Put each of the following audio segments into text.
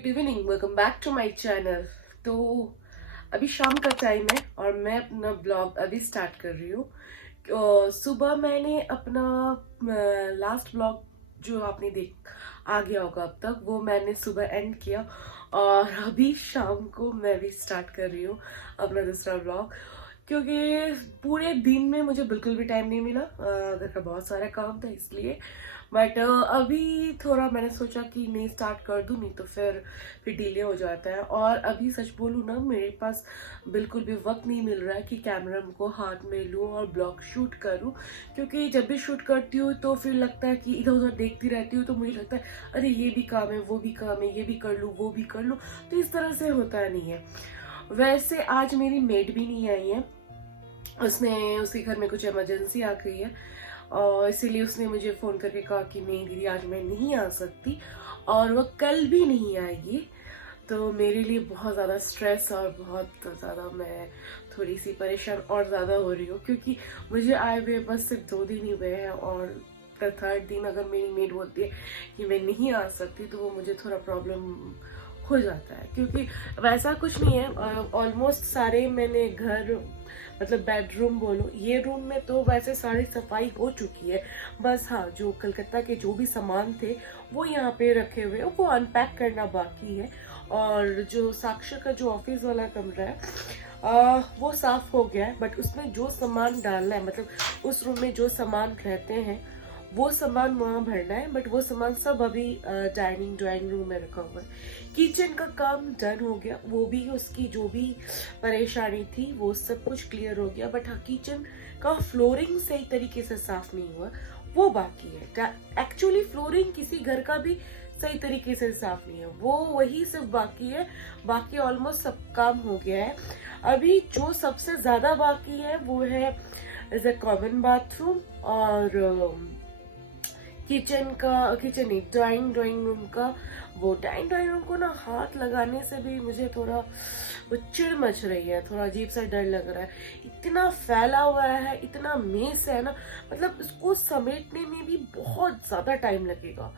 Good evening, welcome back to my channel. तो अभी शाम का टाइम है और मैं अपना ब्लॉग अभी स्टार्ट कर रही हूँ। सुबह मैंने अपना लास्ट ब्लॉग जो आपने देख आ गया होगा अब तक, वो मैंने सुबह एंड किया और अभी शाम को मैं भी स्टार्ट कर रही हूँ अपना दूसरा ब्लॉग, क्योंकि पूरे दिन में मुझे बिल्कुल भी टाइम नहीं मिला। घर का बहुत सारा काम था इसलिए। बट अभी थोड़ा मैंने सोचा कि नहीं स्टार्ट कर दूं, नहीं तो फिर डिले हो जाता है। और अभी सच बोलूं ना, मेरे पास बिल्कुल भी वक्त नहीं मिल रहा है कि कैमरा को हाथ में लूं और ब्लॉग शूट करूं, क्योंकि जब भी शूट करती हूँ तो फिर लगता है कि इधर उधर देखती रहती हूँ, तो मुझे लगता है अरे ये भी काम है, वो भी काम है, ये भी कर लूँ, वो भी कर लूँ। तो इस तरह से होता नहीं है। वैसे आज मेरी मेड भी नहीं आई है, उसके घर में कुछ इमरजेंसी आ गई है और इसीलिए उसने मुझे फ़ोन करके कहा कि नहीं दीदी आज मैं नहीं आ सकती और वह कल भी नहीं आएगी। तो मेरे लिए बहुत ज़्यादा स्ट्रेस और बहुत ज़्यादा मैं थोड़ी सी परेशान और ज़्यादा हो रही हूँ, क्योंकि मुझे आए हुए बस सिर्फ 2 दिन ही हुए हैं और थर्ड दिन अगर मेरी मेड बोलती है कि मैं नहीं आ सकती तो वो मुझे थोड़ा प्रॉब्लम हो जाता है। क्योंकि वैसा कुछ नहीं है, ऑलमोस्ट सारे मैंने घर मतलब बेडरूम बोलो, ये रूम में तो वैसे सारी सफाई हो चुकी है। बस हाँ, जो कलकत्ता के जो भी सामान थे वो यहाँ पे रखे हुए हैं, वो अनपैक करना बाकी है। और जो साक्षर का जो ऑफिस वाला कमरा है वो साफ हो गया है, बट उसमें जो सामान डालना है, मतलब उस रूम में जो सामान रहते हैं वो सामान वहाँ भरना है। बट वो सामान सब अभी डाइनिंग ड्राइंग रूम में रखा हुआ है। किचन का काम डन हो गया, वो भी उसकी जो भी परेशानी थी वो सब कुछ क्लियर हो गया। बट हाँ, किचन का फ्लोरिंग सही तरीके से साफ नहीं हुआ, वो बाकी है। एक्चुअली फ्लोरिंग किसी घर का भी सही तरीके से साफ नहीं है, वो वही सिर्फ बाकी है। बाकी ऑलमोस्ट सब काम हो गया है। अभी जो सबसे ज्यादा बाकी है वो है एज ए कॉमन बाथरूम और किचन नहीं, ड्राइंग रूम का। वो ड्राइंग रूम को ना हाथ लगाने से भी मुझे थोड़ा वो चिड़ मच रही है, थोड़ा अजीब सा डर लग रहा है। इतना फैला हुआ है, इतना मेस है ना, मतलब उसको समेटने में भी बहुत ज्यादा टाइम लगेगा।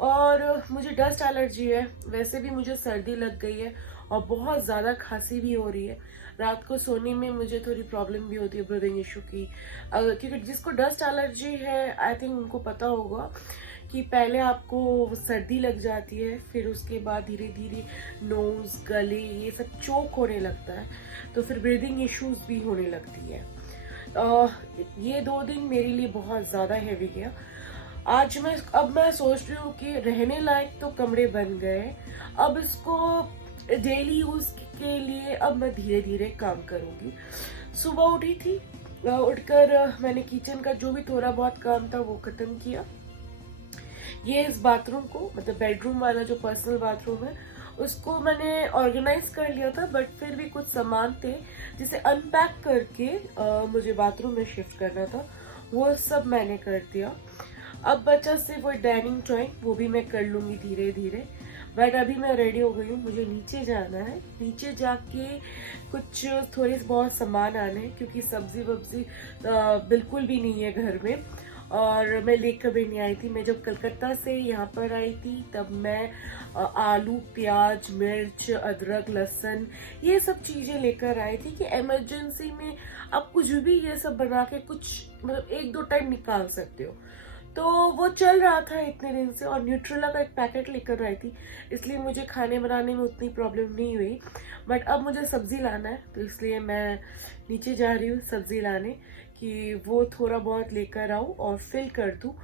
और मुझे डस्ट एलर्जी है, वैसे भी मुझे सर्दी लग गई है और बहुत ज्यादा खांसी भी हो रही है। रात को सोने में मुझे थोड़ी प्रॉब्लम भी होती है ब्रीदिंग इशू की। क्योंकि जिसको डस्ट एलर्जी है आई थिंक उनको पता होगा कि पहले आपको सर्दी लग जाती है, फिर उसके बाद धीरे धीरे नोज गले ये सब चोक होने लगता है, तो फिर ब्रीदिंग इश्यूज भी होने लगती है। ये 2 दिन मेरे लिए बहुत ज़्यादा हैवी गया। अब मैं सोच रही हूँ कि रहने लायक तो कमरे बन गए, अब इसको डेली यूज के लिए अब मैं धीरे धीरे काम करूँगी। सुबह उठी थी, उठकर मैंने किचन का जो भी थोड़ा बहुत काम था वो खत्म किया। ये इस बाथरूम को, मतलब बेडरूम वाला जो पर्सनल बाथरूम है, उसको मैंने ऑर्गेनाइज कर लिया था, बट फिर भी कुछ सामान थे जिसे अनपैक करके मुझे बाथरूम में शिफ्ट करना था, वो सब मैंने कर दिया। अब बचा सिर्फ वो डाइनिंग ड्राइंग, वो भी मैं कर लूंगी धीरे धीरे। बट अभी मैं रेडी हो गई हूँ, मुझे नीचे जाना है। नीचे जाके कुछ थोड़े बहुत सामान आने हैं, क्योंकि सब्जी वब्जी बिल्कुल भी नहीं है घर में और मैं लेकर भी नहीं आई थी। मैं जब कलकत्ता से यहाँ पर आई थी तब मैं आलू, प्याज, मिर्च, अदरक, लहसुन ये सब चीजें लेकर आई थी कि इमरजेंसी में आप कुछ भी ये सब बना के कुछ मतलब 1-2 टाइम निकाल सकते हो। तो वो चल रहा था इतने दिन से, और न्यूट्रेला का एक पैकेट लेकर आई थी, इसलिए मुझे खाने बनाने में उतनी प्रॉब्लम नहीं हुई। बट अब मुझे सब्जी लाना है, तो इसलिए मैं नीचे जा रही हूँ सब्जी लाने, कि वो थोड़ा बहुत लेकर आऊँ और फिल कर दूँ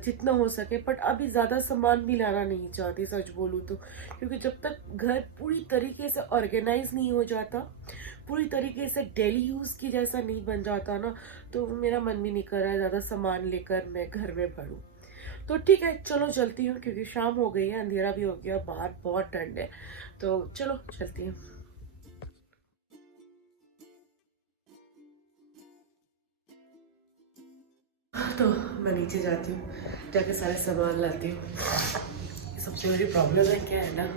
जितना हो सके। बट अभी ज़्यादा सामान भी लाना नहीं चाहती सच बोलूँ तो, क्योंकि जब तक घर पूरी तरीके से ऑर्गेनाइज नहीं हो जाता, पूरी तरीके से डेली यूज़ की जैसा नहीं बन जाता ना, तो मेरा मन भी नहीं कर रहा है ज़्यादा सामान लेकर मैं घर में भरूँ। तो ठीक है, चलो चलती हूँ, क्योंकि शाम हो गई है, अंधेरा भी हो गया, बाहर बहुत ठंड है। तो चलो चलती हूँ। तो मैं नीचे जाती हूँ, जाके सारे सामान लाती हूँ। सबसे बड़ी प्रॉब्लम है क्या है ना,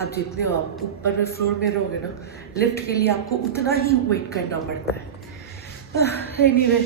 आप जितने ऊपर में फ्लोर में रहोगे ना, लिफ्ट के लिए आपको उतना ही वेट करना पड़ता है। एनीवे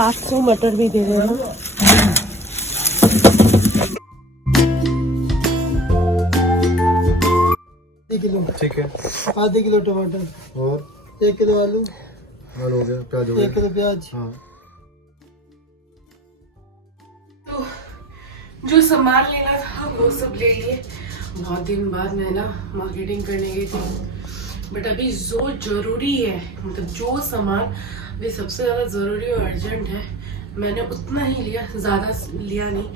500 मटर भी दे रहे हैं। किलो ठीक है, आधे किलो टमाटर और 1 किलो आलू हो गया, प्याज हो गया। 1 किलो प्याज। हाँ, तो जो सामान लेना था वो सब ले लिए। बहुत दिन बाद मैं ना मार्केटिंग करने गई थी, बट अभी जो जरूरी है, मतलब जो सामान भी सबसे ज़्यादा ज़रूरी और अर्जेंट है, मैंने उतना ही लिया, ज़्यादा लिया नहीं,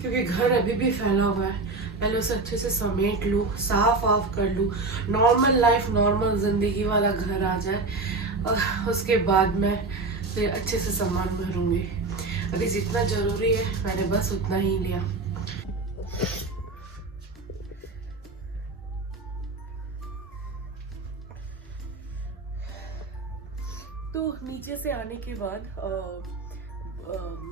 क्योंकि घर अभी भी फैला हुआ है। पहले उसे अच्छे से समेट लूँ, साफ ऑफ कर लूँ, नॉर्मल लाइफ, नॉर्मल ज़िंदगी वाला घर आ जाए, और उसके बाद मैं फिर अच्छे से सामान भरूँगी। अभी जितना ज़रूरी है मैंने बस उतना ही लिया। तो नीचे से आने के बाद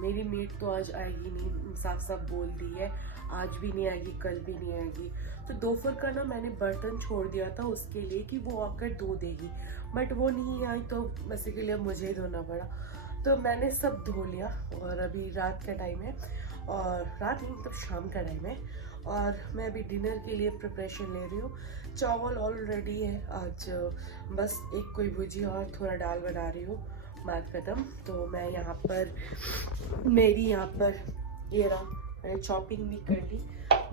मेरी मेट तो आज आएगी नहीं, साफ साफ बोल दी है, आज भी नहीं आएगी, कल भी नहीं आएगी। तो दोपहर का ना मैंने बर्तन छोड़ दिया था उसके लिए कि वो आकर धो देगी, बट वो नहीं आई, तो बेसिकली मुझे ही धोना पड़ा। तो मैंने सब धो लिया, और अभी रात का टाइम है, और रात नहीं मतलब शाम का टाइम है, और मैं अभी डिनर के लिए प्रिपरेशन ले रही हूँ। चावल ऑलरेडी है, आज बस एक कोई भुजी और थोड़ा दाल बना रही हूँ, बात खत्म। तो मैं यहाँ पर ये रहा, मैंने चॉपिंग भी कर ली,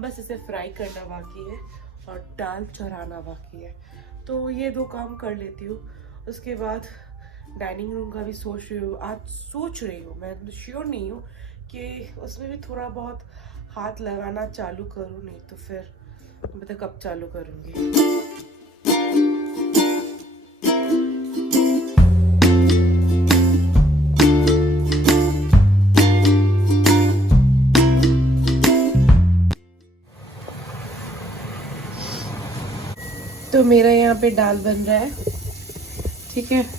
बस इसे फ्राई करना बाकी है और दाल चढ़ाना बाकी है। तो ये 2 काम कर लेती हूँ, उसके बाद डाइनिंग रूम का भी सोच रही हूँ, मैं श्योर नहीं हूँ कि उसमें भी थोड़ा बहुत हाथ लगाना चालू करूँ, नहीं तो फिर मतलब कब चालू करूँगी। तो मेरा यहाँ पे दाल बन रहा है, ठीक है, और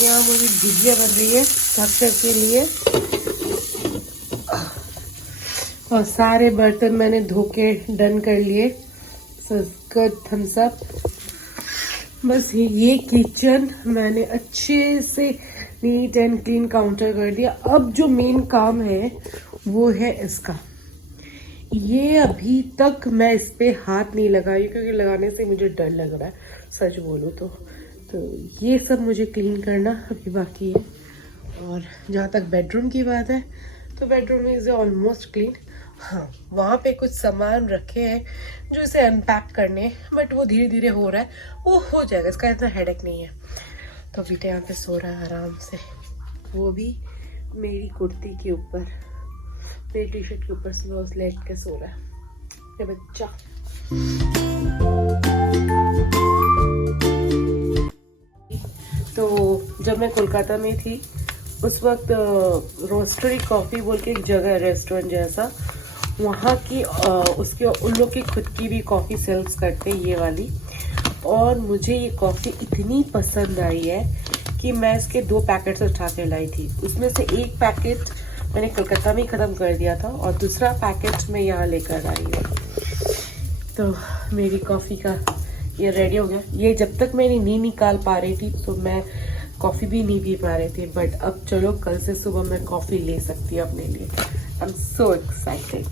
यहाँ मेरी भुजिया बन रही है अक्षर के लिए, और सारे बर्तन मैंने धो के डन कर लिए। Good, thumbs up. बस ये किचन मैंने अच्छे से नीट एंड क्लीन काउंटर कर दिया। अब जो मेन काम है वो है इसका। ये अभी तक मैं इस पे हाथ नहीं लगाई, क्योंकि लगाने से मुझे डर लग रहा है, सच बोलूँ तो ये सब मुझे क्लीन करना अभी बाकी है। और जहाँ तक बेडरूम की बात है, तो बेडरूम इज ऑलमोस्ट क्लीन। हाँ, वहाँ पे कुछ सामान रखे हैं जो इसे अनपैक करने हैं, बट वो धीरे धीरे हो रहा है, वो हो जाएगा, इसका इतना हेडेक नहीं है। तो बेटा यहाँ पे सो रहा है आराम से, वो भी मेरी कुर्ती के ऊपर, मेरी टी शर्ट के ऊपर स्लो लेट के सो रहा है ये बच्चा। तो जब मैं कोलकाता में थी उस वक्त रोस्टरी कॉफ़ी बोल के एक जगह है, रेस्टोरेंट जैसा, वहाँ की उसके उन लोग की खुद की भी कॉफ़ी सेल्स करते हैं ये वाली, और मुझे ये कॉफ़ी इतनी पसंद आई है कि मैं इसके 2 पैकेट्स उठा के लाई थी। उसमें से एक पैकेट मैंने कलकत्ता में ही ख़त्म कर दिया था, और दूसरा पैकेट मैं यहाँ लेकर आई हूँ। तो मेरी कॉफ़ी का ये रेडी हो गया। ये जब तक मैंने नहीं निकाल पा रही थी तो मैं कॉफ़ी भी नहीं पी पा रही थी, बट अब चलो कल से सुबह मैं कॉफ़ी ले सकती हूँ अपने लिए। I am so excited.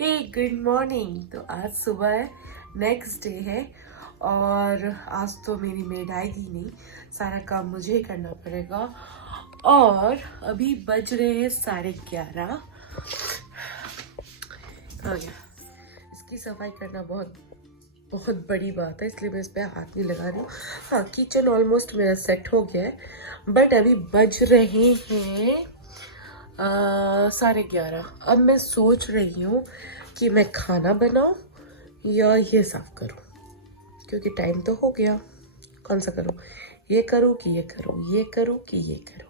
Hey good morning. तो आज सुबह है, नेक्स्ट डे है, और आज तो मेरी मेड आएगी नहीं, सारा काम मुझे ही करना पड़ेगा। और अभी बज रहे हैं 11:30 हो गया। इसकी सफाई करना बहुत बहुत बड़ी बात है, इसलिए मैं इस पर हाथ नहीं लगा रही हूँ। हाँ, किचन ऑलमोस्ट मेरा सेट हो गया है, बट अभी बज रहे हैं 11:30। अब मैं सोच रही हूँ कि मैं खाना बनाऊँ या ये साफ करूँ, क्योंकि टाइम तो हो गया। कौन सा करूँ, ये करूँ कि ये करूँ, ये करूँ कि ये करूँ?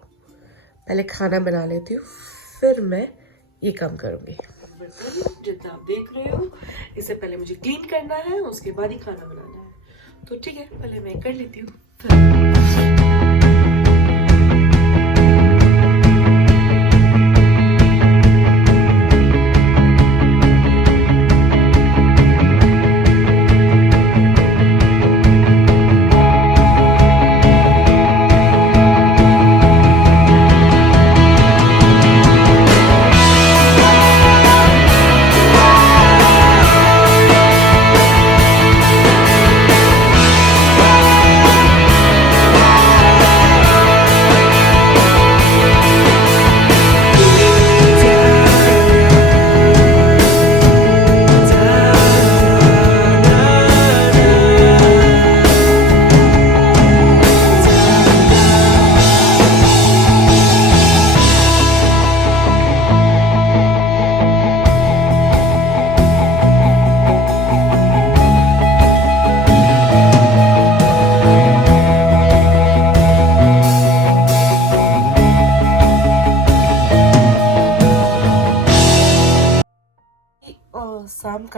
पहले खाना बना लेती हूँ, फिर मैं ये काम करूँगी। जितना आप देख रहे हो, इससे पहले मुझे क्लीन करना है, उसके बाद ही खाना बनाना है। तो ठीक है, पहले मैं कर लेती हूँ।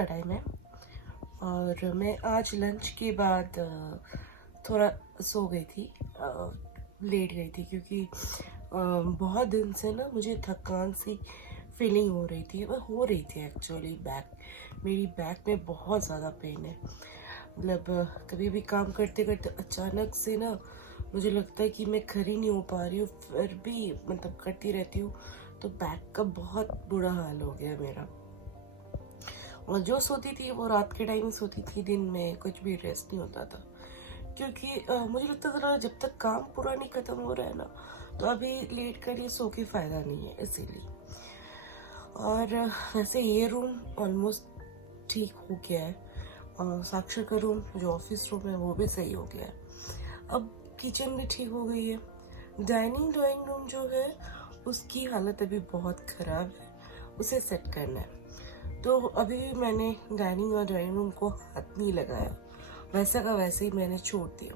का टाइम है और मैं आज लंच के बाद थोड़ा सो गई थी, लेट गई थी क्योंकि बहुत दिन से ना मुझे थकान सी फीलिंग हो रही थी। एक्चुअली मेरी बैक में बहुत ज़्यादा पेन है। मतलब कभी भी काम करते करते अचानक से ना मुझे लगता है कि मैं खड़ी नहीं हो पा रही हूँ, फिर भी मतलब करती रहती हूँ, तो बैक का बहुत बुरा हाल हो गया मेरा। और जो सोती थी वो रात के टाइम ही सोती थी, दिन में कुछ भी रेस्ट नहीं होता था क्योंकि मुझे लगता था ना जब तक काम पूरा नहीं खत्म हो रहा है ना तो अभी लेट कर ये सो के फ़ायदा नहीं है, इसीलिए। और वैसे ये रूम ऑलमोस्ट ठीक हो गया है और साक्षर का रूम जो ऑफिस रूम है वो भी सही हो गया है। अब किचन भी ठीक हो गई है। ड्राइंग रूम जो है उसकी हालत अभी बहुत ख़राब है, उसे सेट करना है। तो अभी भी मैंने डाइनिंग और ड्राइंग रूम को हाथ नहीं लगाया, वैसा का वैसे ही मैंने छोड़ दिया।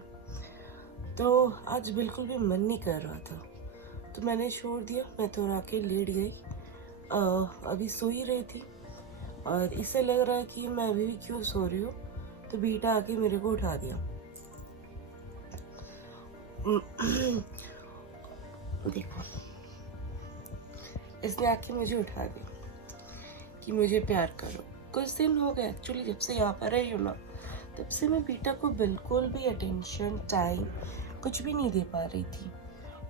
तो आज बिल्कुल भी मन नहीं कर रहा था तो मैंने छोड़ दिया। मैं तो आके लेट गई, अभी सो ही रही थी और इससे लग रहा है कि मैं अभी भी क्यों सो रही हूँ, तो बेटा आके मेरे को उठा दिया। देखो, इसने आके मुझे उठा दिया कि मुझे प्यार करो। कुछ दिन हो गए एक्चुअली जब से यहाँ पर आई हूँ ना, तब से मैं बेटा को बिल्कुल भी अटेंशन टाइम कुछ भी नहीं दे पा रही थी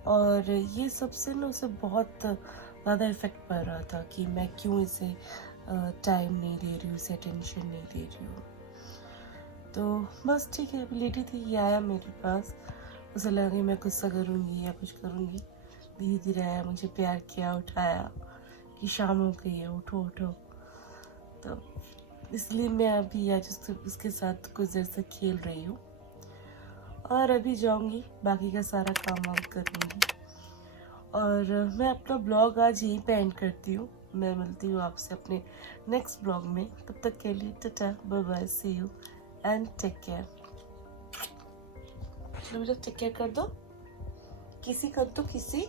और ये सबसे ना उसे बहुत ज़्यादा इफेक्ट पड़ रहा था कि मैं क्यों इसे टाइम नहीं दे रही हूँ, इसे अटेंशन नहीं दे रही हूँ। तो बस ठीक है, अभी लेटी थी, ये आया मेरे पास, उसे लगा कि मैं गुस्सा करूँगी या कुछ करूँगी, धीरे धीरे आया, मुझे प्यार किया, उठाया कि शाम हो गई है, उठो उठो। तो इसलिए मैं अभी आज उसके साथ कुछ देर से खेल रही हूँ और अभी जाऊँगी बाकी का सारा काम वाम करूँगी। और मैं अपना ब्लॉग आज यहीं पे एंड करती हूँ। मैं मिलती हूँ आपसे अपने नेक्स्ट ब्लॉग में, तब तक के लिए tata, bye bye, see you and take care. चलो मुझे टेक केयर कर दो, किसी कर दो, किसी।